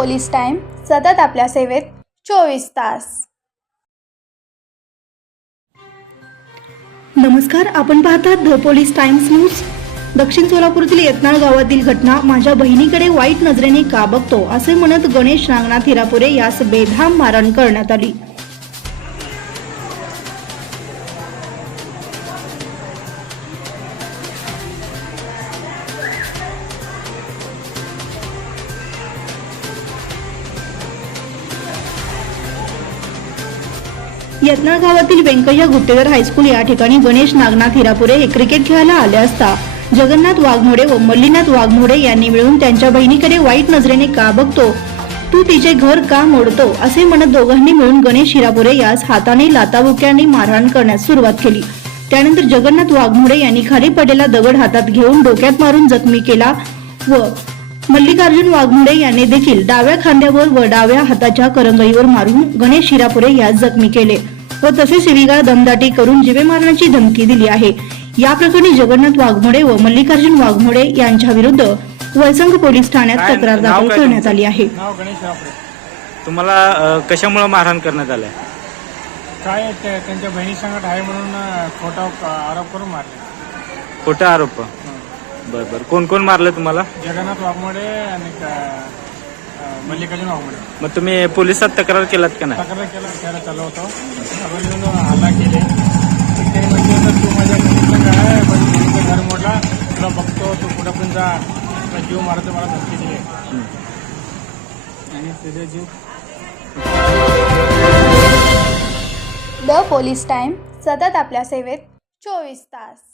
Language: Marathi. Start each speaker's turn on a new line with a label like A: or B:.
A: पोलीस टाईम सतत आपल्या सेवेत चोवीस तास.
B: नमस्कार आपण पाहतात द पोलीस टाइम्स न्यूज. दक्षिण सोलापूरतील यत्नाळ गावातील घटना माझ्या बहिणीकडे वाईट नजरेने का बघतो असे म्हणत गणेश नागनाथ हिरापुरे यास बेधाम मारण करण्यात आली. यत्नाळ गावातील व्यंकय्या गुत्तेदार हायस्कूल या ठिकाणी गणेश नागनाथ हिरापुरे हे क्रिकेट खेळायला आले असता जगन्नाथ वाघमोडे व मल्लीनाथ वाघमोडे यांनी मिळून त्यांच्या बहिणीकडे वाईट नजरेने का बघतो? तू तिचे घर का मोडतो? असे म्हणत दोघांनी मिळून गणेश हिरापुरे यास हाताने लाताबुक्यांनी मारहाण करण्यास सुरुवात केली. त्यानंतर जगन्नाथ वाघमोडे यांनी खाली पडलेला दगड हातात घेऊन डोक्यात मारून जखमी केला व मल्लिकार्जुन वाघमोडे यांनी देखील डाव्या खांद्यावर व डाव्या हाताच्या करंगळीवर मारून गणेश हिरापुरे यास जखमी केले व तसेच शिवीगाळ दमदाटी करून जिवे मारण्याची धमकी दिली आहे. या प्रकरणी जगन्नाथ वाघमोडे व मल्लिकार्जुन वाघमोडे यांच्या विरुद्ध वळसंग पोलीस ठाण्यात
C: काय
B: तक्रार
C: नाव
B: दाखल
C: काय
B: करण्यात? आली आहे.
D: नाव गणेश वापरे
C: तुम्हाला अ, कशामुळे मारहाण करण्यात आलंय?
D: काय ते- त्यांच्या बहिणी संकट आहे म्हणून अं, खोटा आरोप करून मारले.
C: खोटा आरोप. बर बर. कोण कोण मारलं तुम्हाला?
D: जगन्नाथ वाघमोडे आणि क- मल्लिकार्जुन वाघमोडे.
C: मग तुम्ही पोलिसात तक्रार केलात का नाही?
D: तक्रार केला त्याला चालू होतो. हल्ला केले. ते म्हणजे आता तू माझ्या बहिणीचं काय आहे पण बहिणीचं घर मोडला. तुला बघतो तू कुठं पण जा. तुला जीव मारतो मला धमकी दिली. आणि त्याचा जीव.
A: द पोलीस टाईम सतत आपल्या सेवेत चोवीस तास.